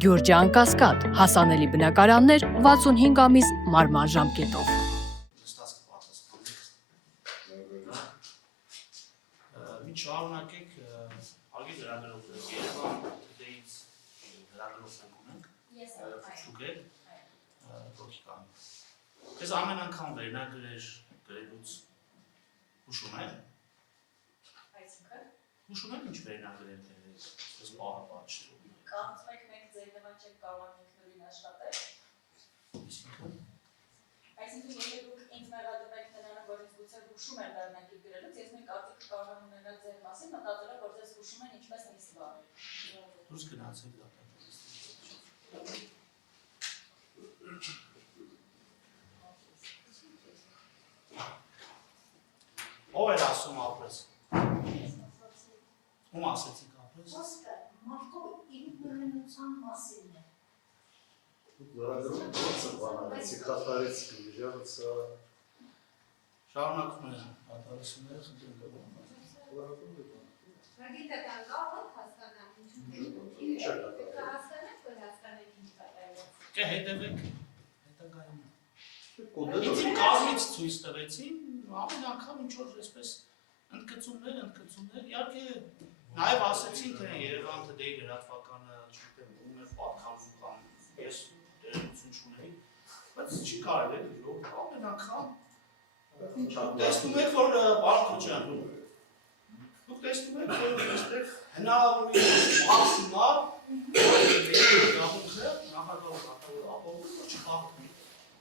Գյուրջան Կասկադ, հասանելի բնակարաններ 65 ամիս մարման ժամկետով։ Շարունակեք ագի դրանով Երևան դեից դրանով ունենք շուկեր ոքիկան ես ամեն անգամ վերնագրեր գրելուց հուշում եմ հուշում եմ ինչ վերնագրեր ես պահապա չթողնում կանցում եք մենք ձեր նման չեք կարող ինքնուրույն աշխատել այսինքն եթե դուք ինձ մեղադրում եք նրանով որ ինձ գուցե հուշում են վերնագիր գրելուց ես մեկ կարծիք կարող եմ ունենալ ձեր մասին մտածելով որ ձեզ հուշում են ինչպես ինձ բառը դուրս գնացեք ով էր ասում ապրես ում ասեցիք ապրես Ոսկե մարդու ինքնուրույնության մասին է Շարունակում է արտարությունները խնդրում Գիտական կապը հասկանամ ինչ հասկանեք, որ հասկանեք ինչ կատարվեց։ Կե հետևեք հետագայում Ինձ իմ կազմից ցույց տվեցին ամեն անգամ ինչ-որ այսպես ընդգծումներ իհարկե նաև ասեցին թե Երևան Today լրատվականը չգիտեմ ում էր պատկանում կամ ես դերություն չունեի բայց չի կարելի գրող ամեն անգամ տեսնում եք որ պարոն Քոչյան դուք տեսնում եք որ այստեղ հնարավորինս մաքսիմալ գաղութը նախագահ ապօրինը չփոխվի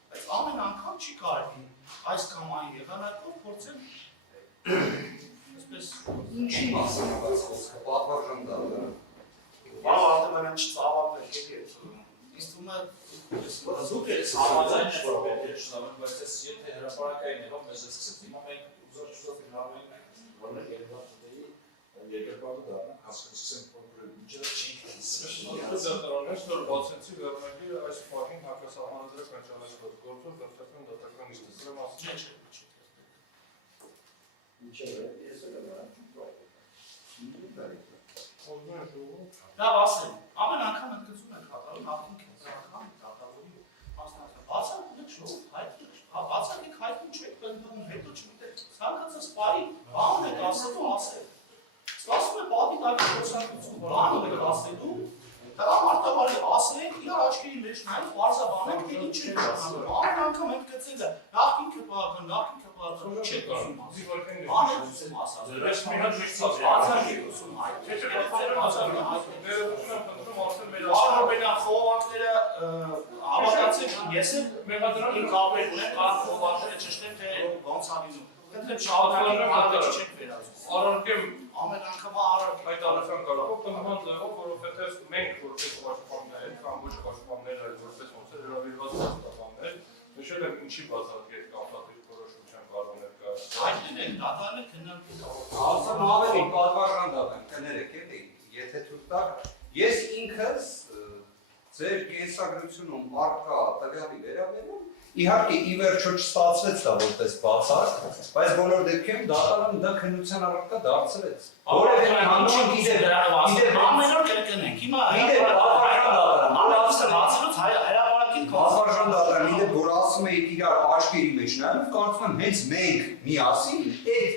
բայց ամեն անգամ չի կարելի այս կամ այն եղանակով փորձել այսպես Ինչի մասին է բայց խոսքը պատվարժան դառը Բավ արդեն չծավալներ ինձ թվում է դուք եք համաձայն որ պետք է շնորհել բայց ես եթե հրապարակային եղավ մեզ է սկսեց հիմա մենք ուզած գնալու ենք որ Երևան Today երկրպագու դառնանք հասկացենք որ ինչը չենք Դատարաններ որ բացեցի վերնագիրը այս պահին հակասահմանադրական ճանաչված գործով դատական դատական իստեսրեմ ասում Ինչը ես ելա Դա ասեմ, ամեն անգամ ընդգծում ենք հատալու նախինք անգամ դատավորի մասնակցը բացակեք շո, բացակեք հայտնում չեք բնդում, հետո չմտեք ցանկացած բարի բան եք ասելու ասել Ստացվում է պատի տարի խոսակցություն, բան եք ասելու Դա մարտավարի ասենք, իրար աչքերի մեջ նայեք, պարզաբանեք, թե ինչ եք ասում Ամեն անգամ ընդգծել է, նախինքը պահական, չեք ասում ասել Բան եք ուսում ասած, Ես մի հատ շիծած բացակեք ուսում Արոբենան խողովակները հավատացեք, ես եմ կապեր ունեմ, կան խողովակները ճշտեմ, թե ոնց ալինում Կնդրեմ շահոտանին հանդեչ չեք վերածում Արարքեմ Ամեն անգամա արարք այդ արարքան կարողով տնման ձևով, որովհետև մենք որպես պաշտպաններ, կամ ոչ պաշտպաններ, այլ որպես ոնց է հրավիրված պաշտպաններ, նշել եմ ինչի բացառիկ կապտատիր որոշության կանոններ կա։ Այդ են դատարանը քննարկում։ Ասեմ ավելի պատվարժան դատան, կներեք, եթե թույլ տաք, ես ինքս ձեր կենսագրությունում առկա տվյալի վերաբերյալ Իհարկե ի վերջո չստացվեց դա որպես բացառք, բայց բոլոր դեպքերում դատարանը դա քննության առարկա դարձրեց։ Որևէ հանրություն գիտեր ամեն օր կրկնենք։ Հիմա պատվարժան դատարան իդեպ որ ասում եք իրար աչքերի մեջ նայելով կարծում եմ հենց մենք միասին այդ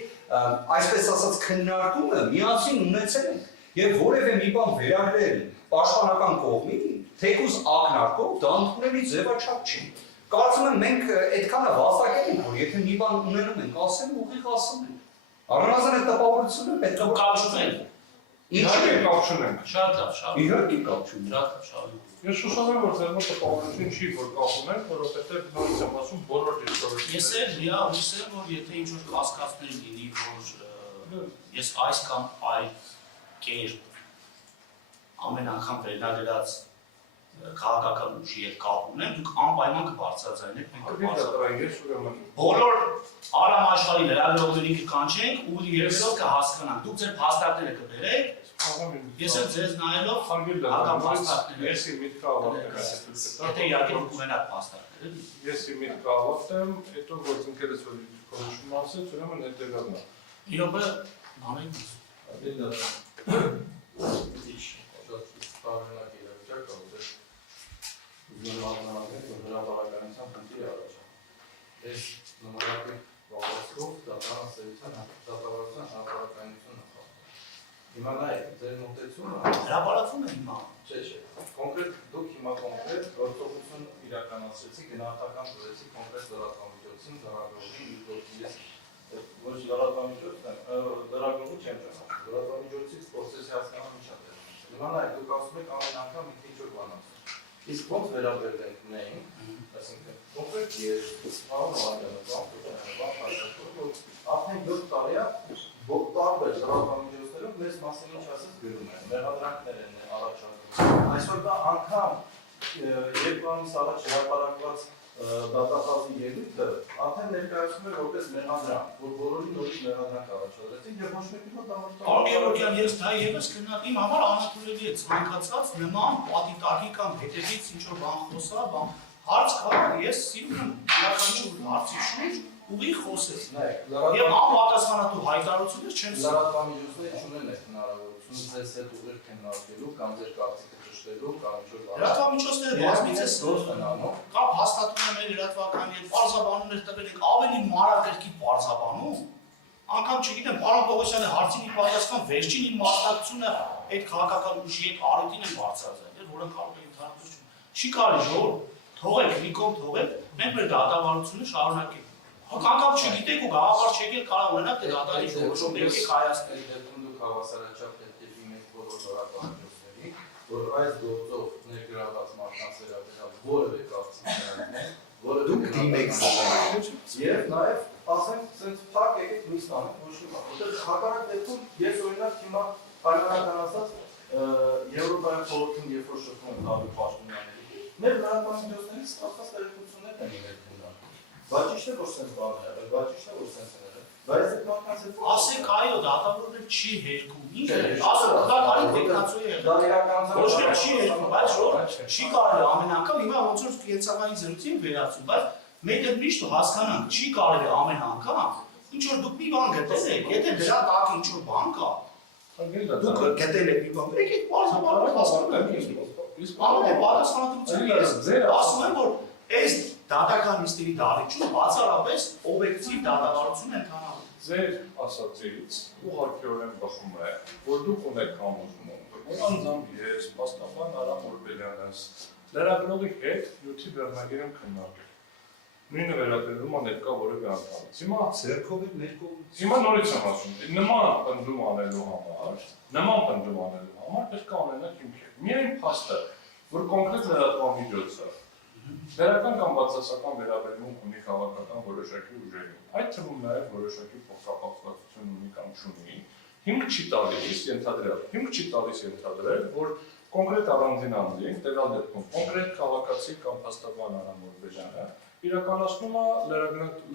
այսպես ասած քննարկումը միասին ունեցել ենք եւ որևէ մի բան վերագրել պաշտպանական կողմին թեկուզ ակնարկով դա ընդունելի ձևաչափ չի Կարծում եմ մենք այդքանը վաստակել ենք, որ եթե մի բան ունենում ենք, ասեմ ուղիղ ասում ենք։ Առնվազն այդ տպավորությունը պետք է կապ չունենք։ Իհարկե կապ չունենք։ Շատ լավ, շատ։ Իհարկե կապ չունենք։ Շատ լավ, շատ։ Ես հուսով եմ, որ ձեր մոտ տպավորություն չի, որ կապ ունենք, որովհետև նորից եմ ասում բոլոր դիտորությունները։ Ես էլ լիահույս եմ, որ եթե ինչ-որ կասկածներ լինի, որ ես այս կամ այլ կերպ ամեն անգամ վերնագրած քաղաքական ուժի հետ կապ ունեն, դուք անպայման կբարձրացնեք մենք բոլոր Արամ աշխարհի լրագրողներին կկանչենք ու երբեք կհասկանանք։ Դուք ձեր փաստարկները կբերեք, ես էլ ձեզ նայելով հակապաստարկներ Ես իմ միտքը ավարտեմ։ Եթե իհարկե դուք ունենաք փաստարկներ, Ես իմ միտքը ավարտեմ, հետո գործընկերս որ քննություն ասեց, ուրեմն հետեւյալն է։ Իոբը անենք։ Դա։ Շատ բարենակ իրավիճակ է, Այս նմանատիպ վավերացրով դատարանասերության դատավարության հրապարակայնությունը Հիմա նայեք, ձեր մոտեցումը Հրապարակվում է հիմա։ չէ, կոնկրետ դուք հիմա կոնկրետ գործողություն իրականացրեցիք, գնահատական տվեցիք կոնկրետ լրատվամիջոցին, լրագրողի միջոցից, ոչ լրատվամիջոցն է, լրագրողը չեմ ճանաչում, լրատվամիջոցից process-ի հասկանալը ինչ է դեռ։ Հիմա նայեք, դուք ասում եք ամեն անգամ մի քիչ որ բան ասում։ Իսկ ոնց վերաբերվենք նային, այսինքն կոնկրետ ես սպառում արդեն 7 տարի է տարբեր լրատվամիջոցներում մեզ մասին ինչ ասած գրում են, մեղադրանքներ են առաջարկում։ Այսօր դա անգամ երկու ամիս առաջ հրապարակված դատախազի ելույթը արդեն ներկայացնում է որպես մեղադրանք, որ բոլորի նորից մեղադրանք առաջադրեցին եւ ոչ մեկի մոտ Պարոն Գևորգյան, ես դա եւս իմ համար անընդունելի է ցանկացած նման պատիտակի կամ հետևից ինչ որ բան խոսա, հարց կա, ես սիրում եմ յուրաքանչյուր հարցի շուրջ ուղիղ խոսել։ Եվ անպատասխանատու հայտարարություններ չեմ սիրում։ Լրատվամիջոցները չունեն այդ հնարավորությունը ձեզ հետ ուղիղ քննարկելու կամ ձեր կարծիքը ճշտելու կամ ինչ որ լրատվամիջոցները բազմիցս կամ հաստատում են մեր լրատվական եւ բարձաբանումներ տվել եք ավելի մանրակրկիտ բարձաբանում։ Անկամ չգիտեմ, պարոն Պողոսյանը հարցին ի պատասխան վերջին իմ մասնակցությունը այդ քաղաքական ուժի հետ առիթին են բարձրացել, որը կարող է ընդհանրություն։ Չի կարելի ժողով թողեք, մի կողմ թողեք, մենք մեր դատավարությունը շարունակենք։ Անկամ չգիտեք ու գաղափար չեք էլ կարող ունենաք թե դատարանի որոշում եկեք Հայաստանի դեպքում դուք հավասարաչափ պետք է դիմեք բոլոր լրատվամիջոցների, որ այս գործով ներգրավված մարդկանց վերաբերյալ որևէ կարծիք չունենան, որը դուք դիմեք եւ նաեւ ասենք sense փակ եկեք լույս տանեք ոչ մի բան։ Որտեղ հակառակ դեպքում ես օրինակ հիմա պայմանական ասած Եվրոպայի խորհրդում երբ որ շփվում եմ հավի պաշտոնյաների, մեր լրատվամիջոցներից ստացված տեղեկություններ են իրենք ունենում։ Բայց ճիշտ է որ sense բան է, բայց ճիշտ է որ sense է։ Բայց այդ մարդկանց հետ ասեք այո, դատավորը չի հերքում։ Ինչ է, ասեք դատարանի տեխնացու է։ դա իրականության Ոչ մի չի հերքում, բայց չի կարելի ամեն անգամ հիմա ոնց որ կենցաղային զրույցի են վերացում, բայց մենք այդ միշտ հասկանանք, չի կարելի ամեն անգամ ինչ որ դուք մի բան գտել եք, եթե դրա տակ ինչ որ բան կա, դուք գտել եք մի բան, եկեք բարձրաբար հասկանանք։ Իսկ ամեն պատասխանատվությունը ես ասում եմ, որ այս դատական նիստերի դահլիճում բացառապես օբյեկտիվ դատավարություն են կանալու։ Ձեր ասածից ուղղակիորեն բխում է, որ դուք ունեք համոզում, որ անձամբ ես, փաստաբան Արամ Օրբելյանս, լրագրողի հետ յութի վերնագիրում քննարկել։ Նույնը վերաբերում է ներկա որևէ անդամից։ Հիմա Ձերքով էլ մեր կողմից։ Հիմա նորից եմ ասում, նման պնդում անելու համար պետք է ունենաք հիմքեր։ Միայն փաստը, որ կոնկրետ լրատվամիջոցը վերական կամ բացասական վերաբերմունք ունի քաղաքական որոշակի ուժերին, այդ թվում նաև որոշակի փոխկապակցություն ունի կամ չունի, հիմք չի տալիս ենթադրել, որ կոնկրետ առանձին անձին, տվյալ դեպքում կոնկրետ քաղաքացի կամ փաստաբան Արամ Օրբելյանը իրականացնում է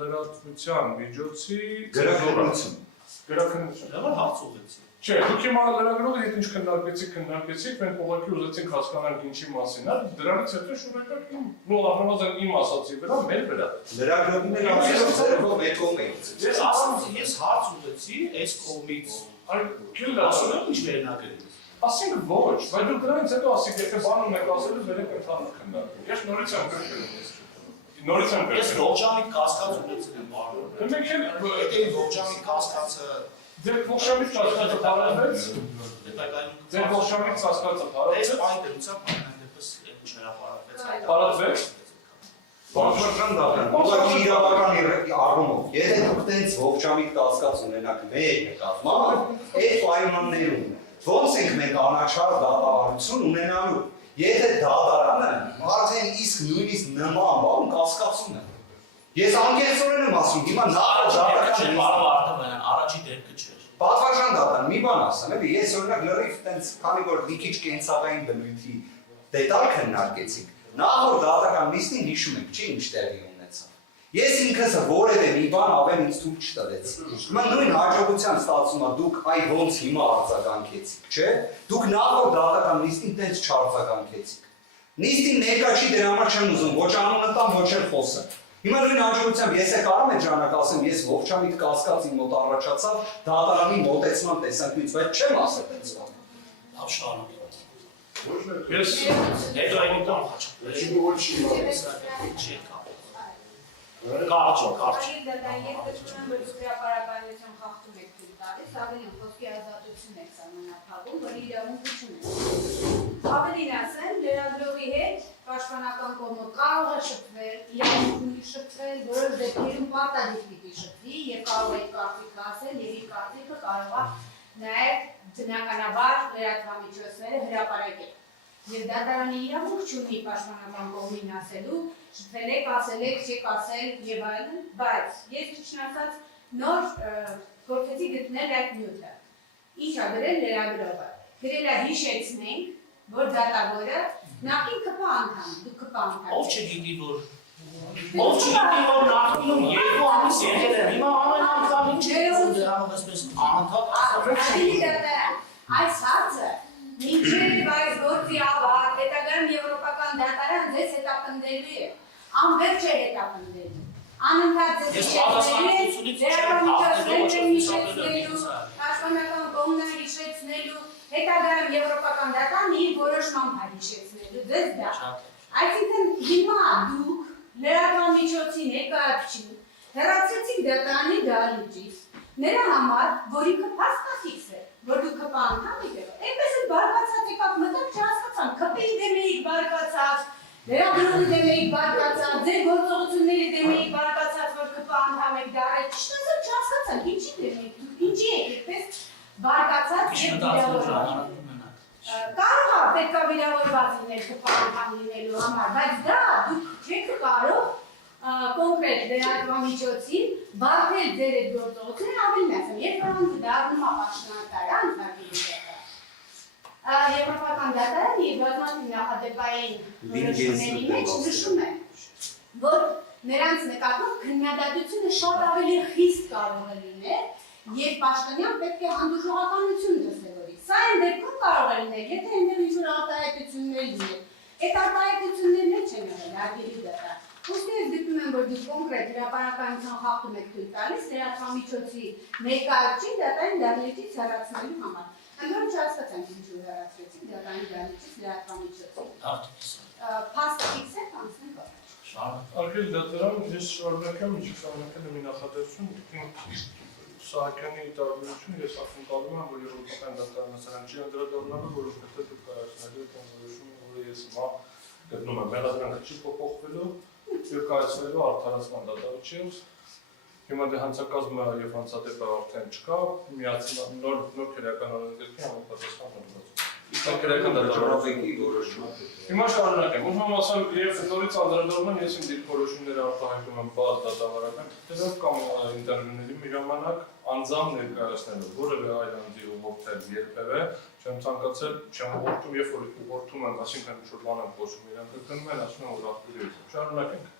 լրատվության միջոցի Գրաքննություն։ Դա հարց ուղեցի։ Չէ, դուք հիմա լրագրողի հետ ինչ քննարկեցիք, մենք ուղղակի ուզեցինք հասկանանք ինչի մասին է, դրանից հետո շուռեկան առնվազն իմ ասացի վրա, մեր վրա։ Լրագրողին էլ ասելով ձերքով մեր կողմից։ Ես ասում ես հարց ուղեցի այս կողմից։ Ասում եմ ինչ վերնագրել։ Ասենք ոչ, բայց դուք դրանից հետո ասեք, եթե բան ունեք ասելու, վերեք ընդհանուր քննարկել։ Ես նորից եմ գրել։ Ես ողջամիտ կասկած ունեցել եմ բարոյ։ Մենք էլ եթե ողջամիտ կասկածը ձեր ողջամիտ կասկածը բարևեց։ Ձեր ողջամիտ կասկածը բարևեց։ Այս այն դեպությամբ այնպես չհրապարակվեց։ Բարևեց։ Բարձրական դատան, ուղղակի իրավական առումով, եթե դուք տենց ողջամիտ կասկած ունենաք մեր նկատմամբ, այդ պայմաններում ոնց ենք մենք անաչառ դատավարություն ունենալու։ Եթե դատարանը արդեն իսկ նույնիսկ նման բան կասկածում է։ Ես անկեղծորեն եմ ասում, հիմա առաջի դեպքը չէր։ Պատվարժան դատան, մի բան ասեմ, էլի ես օրինակ լրիվ տենց քանի որ մի քիչ կենցաղային բնույթի դետալ քննարկեցինք, նախորդ դատական նիստին հիշում եք, չի ինչ տեղի ունեցավ։ Ես ինքս որևէ մի բան ավել ինձ թույլ չտվեց։ Հիմա նույն հաջողության ստացվում է դուք այ ոնց հիմա արձագանքեցիք, չէ՞։ Դուք նախորդ դատական նիստին տենց չարձագանքեցիք։ Նիստին ներկա չի դրա համար չեմ ուզում ոչ անունը տամ, ոչ էլ խոսեմ։ Հիմա նույն հաջողությամբ ես է կարամ այդ ժամանակ ասեմ, ես ողջամիտ կասկածի մոտ առաջացավ դատարանի մոտեցման տեսանկյունից, բայց չեմ ասել այդպես բան։ Լավ շարունակ։ Ես հետո այն տամ հաճ։ Չէ, Կարելի է դա ես տեսնում եմ, որ դուք հրապարակայնություն խախտում եք թույլ տալիս, ավելին խոսքի ազատություն եք սահմանափակում, որ իրավունք չունեք։ Ավելին ասեմ, լրագրողի հետ պաշտպանական կողմը կարող է շփվել, իրավունք ունի շփվել, որոշ դեպքերում պարտադիր պիտի շփվի եւ կարող է կարծիք ասել եւ իր կարծիքը կարող է նաեւ բնականաբար լրատվամիջոցները հրապարակել։ Եվ դատարանի իրավունք չունի պաշտպանական կողմին ասելու, շփվել եք, ասել եք, չեք ասել եւ այլն, բայց ես ճիշտ ասած նոր գործեցի գտնել այդ նյութը։ Ինչ ա գրել լրագրողը։ Գրել է հիշեցնենք, որ դատավորը նախին ԿՊ անդամ, դու ԿՊ անդամ։ Ով չգիտի որ նախինում երկու ամիս եղել է, հիմա ամեն անգամ ինչ է դրանով այսպես անդադ Այս հարցը մինչև այս գործի ավարտ, հետագայում եվրոպական դատարան ձեզ հետապնդելու է, անվերջ է հետապնդելու, անընդհատ ձեզ հիշեցնելու, դերապանիջոցներն հիշեցնելու, պաշտպանական կողմն հիշեցնելու, հետագայում եվրոպական դատարանը իր որոշմամբ հիշեցնելու, ձեզ դա։ Այսինքն հիմա դուք լրատվամիջոցի ներկայացուցիչ հեռացրեցիք դատարանի դահլիճից, նրա համար, որ ինքը փաստաթիքս է, որ դուք ԿՊ անդամ եք, այնպես էլ բարկացած եկավ մտակ չհասկացան, ԿՊ-ի դեմ էիք բարկացած, լրագրողի դեմ էիք բարկացած, ձեր գործողությունների դեմ էիք բարկացած, որ ԿՊ անդամ եք դարել, ճիշտ ասած չհասկացան, ինչի դեմ եք, ինչի եք այդպես բարկացած եւ վիրավորված։ Կարող է պետք է վիրավորված լինել ԿՊ անդամ լինելու համար, բայց դա դուք չեք կարող կոնկրետ լրատվամիջոցին բարդել ձեր այդ գործողությունները ավելի մեծ։ Երբ որ դառնում է պաշտոնատարան, եվրոպական դատարանը եւ բազմաթիվ նախադեպային որոշումների մեջ նշում է, որ նրանց նկատմամբ քննադատությունը շատ ավելի խիստ կարող է լինել եւ պաշտոնյան պետք է հանդուրժողականություն դրսևորի։ Սա այն դեպքում կարող է լինել, եթե այնտեղ ինչ-որ արտահայտություններ լինեն։ Այդ արտահայտությունների մեջ են եղել արգելի դատարան։ Ուստի ես դիտում եմ, որ դուք կոնկրետ հրապարակայնության խախտում եք թույլ տալիս լրատվամիջոցի ներկայացուցիչ դատարանի դահլիճից հեռացնելու համար։ Այնօր չհասկացանք ինչու հեռացրեցիք դատարանի դահլիճից լրատվամիջոցին։ Փաստը ֆիքսեք, անցնենք օրը։ Արգել դատարան, ես շարունակեմ, ինչ շարունակել եմ նախադասություն, Սահակյանի տարբերությունը ես ակնկալում եմ, որ եվրոպական դատարանը սրան չի անդրադառնալու, որովհետև դուք կայացնելու եք այն որոշումը, որը ես հիմա գտնում եմ, մեղադրանքը չի փոփոխվելու եւ կայացնելու արդարացման դատարանից։ Հիմա դե հանցակազմը եւ հանցադեպը արդեն չկա, միացնա նոր քրեական օրենսգրքի համապատասխան հոդված։ Քրեական դատարանի որոշումը։ Հիմա շարունակեմ, ուզում եմ ասեմ, եւ նորից անդրադառնում եմ, ես իմ դիրքորոշումները արտահայտում եմ բաց դատավարական քրտերով կամ ինտերվյուների մի ժամանակ անձամբ ներկայացնելով, որևէ այլ անձի ուղղորդել երբևէ չեմ ցանկացել, չեմ ուղղորդում, երբ որ ուղղորդում եմ, այսինքն ինչ-որ բան եմ խոսում, իրանք կգնում են, ասում են, որ ախտերի շարունակենք։